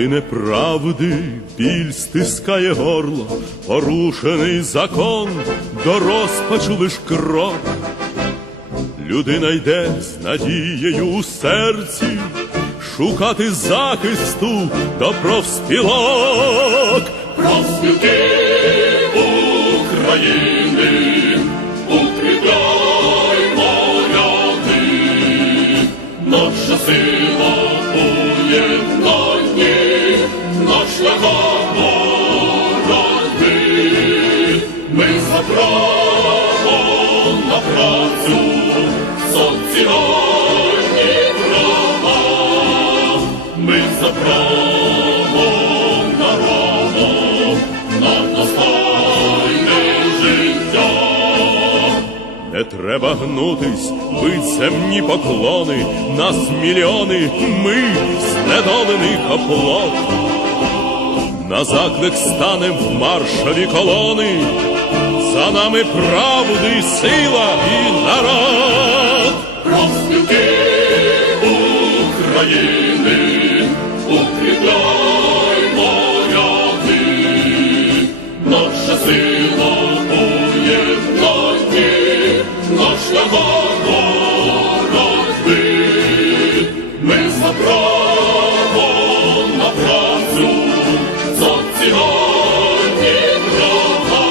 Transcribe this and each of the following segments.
Коли неправди біль стискає горло, порушений закон, до розпачу лиш крок. Людина йде з надією у серці, шукати захисту до профспілок. Профспілки України, наша сила у ми за право народу на достойне життя. Не треба гнутись, бить земні поклони, нас мільйони, ми знедолений оплот. На заклик станем в маршові колони, за нами правди, сила і народ. Профспілки України, укріпляймо ряди, наша сила у єднанні, наш шляхах боротьби. Ми за право на працю, соціальні права,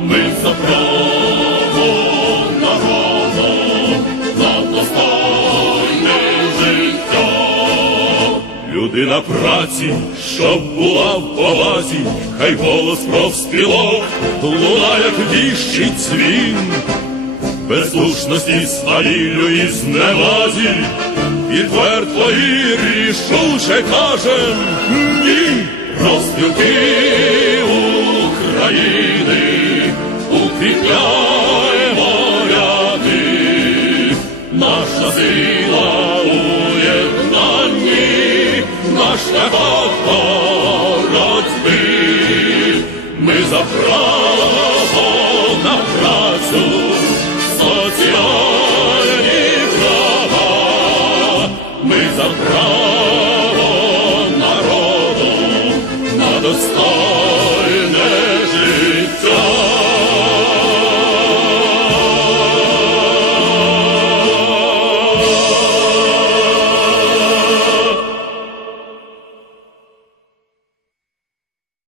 ми за право Людина праці, щоб була в повазі, хай голос профспілок луна, як віщить дзвін. Безслушності свавіллю і зневазі, відверто і рішуче кажем ні. Розпілки України, укріпляємо ряди, наша сила право на працю, соціальні права, ми за право